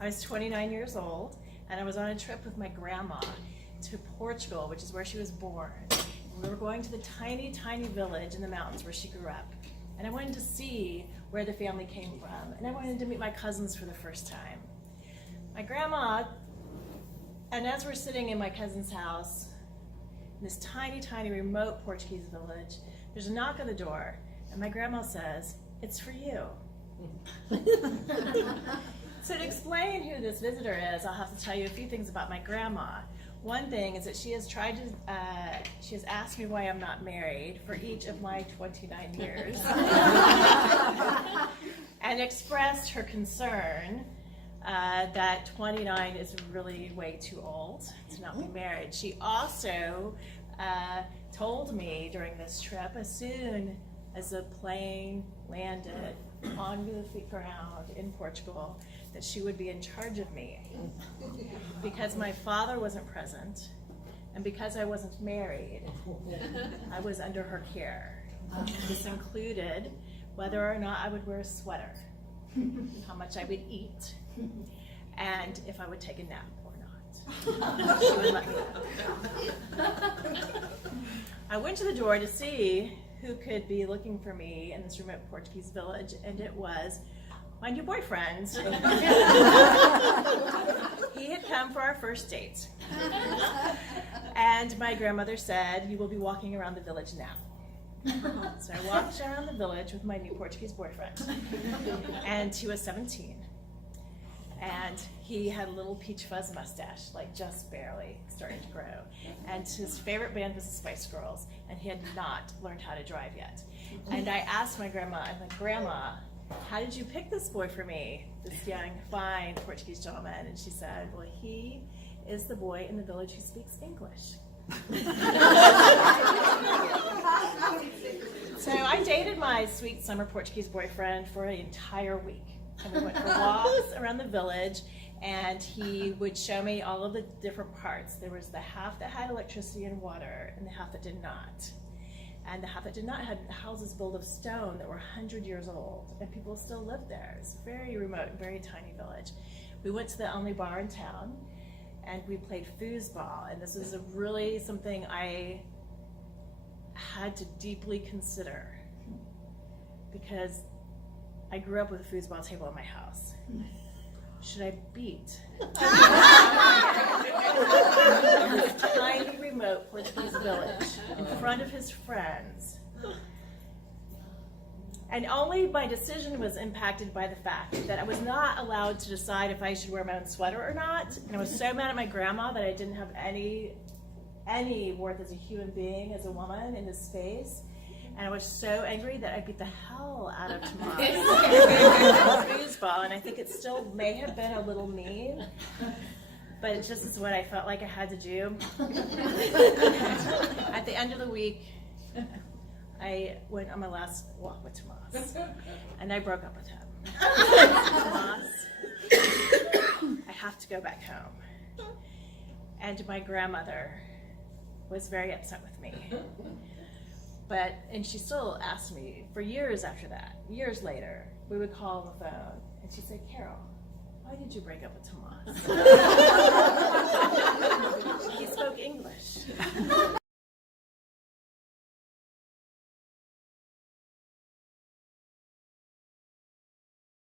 I was 29 years old, and I was on a trip with my grandma to Portugal, which is where she was born. We were going to the tiny, tiny village in the mountains where she grew up. And I wanted to see where the family came from, and I wanted to meet my cousins for the first time. My grandma, and as we're sitting in my cousin's house, in this tiny, tiny remote Portuguese village, there's a knock on the door, and my grandma says, "It's for you." So to explain who this visitor is, I'll have to tell you a few things about my grandma. One thing is that she has asked me why I'm not married for each of my 29 years and expressed her concern that 29 is really way too old to not be married. She also told me during this trip, as soon as the plane landed on the ground in Portugal, that she would be in charge of me because my father wasn't present and because I wasn't married, I was under her care. This included whether or not I would wear a sweater, how much I would eat, and if I would take a nap or not. She would let me know. I went to the door to see who could be looking for me in this remote Portuguese village, and it was my new boyfriend. He had come for our first date. And my grandmother said, "You will be walking around the village now." So I walked around the village with my new Portuguese boyfriend. And he was 17. And he had a little peach fuzz mustache, like just barely starting to grow. And his favorite band was the Spice Girls, and he had not learned how to drive yet. And I asked my grandma, I'm like, "Grandma, how did you pick this boy for me, this young, fine Portuguese gentleman?" And she said, "Well, he is the boy in the village who speaks English." So I dated my sweet summer Portuguese boyfriend for an entire week. And we went for walks around the village, and he would show me all of the different parts. There was the half that had electricity and water, and the half that did not. And the half that did not had houses built of stone that were 100 years old, and people still lived there. It's a very remote, very tiny village. We went to the only bar in town, and we played foosball, and this was really something I had to deeply consider, because I grew up with a foosball table at my house. Should I beat this tiny, remote Portuguese village in front of his friends? And only my decision was impacted by the fact that I was not allowed to decide if I should wear my own sweater or not. And I was so mad at my grandma that I didn't have any worth as a human being, as a woman in this space. And I was so angry that I beat the hell out of Tomas foosball, and I think it still may have been a little mean, but it just is what I felt like I had to do. At the end of the week, I went on my last walk with Tomas, and I broke up with him. Tomas, I have to go back home. And my grandmother was very upset with me. And she still asked me for years after that, years later, we would call on the phone, and she'd say, "Carol, why did you break up with Tomas?" He spoke English.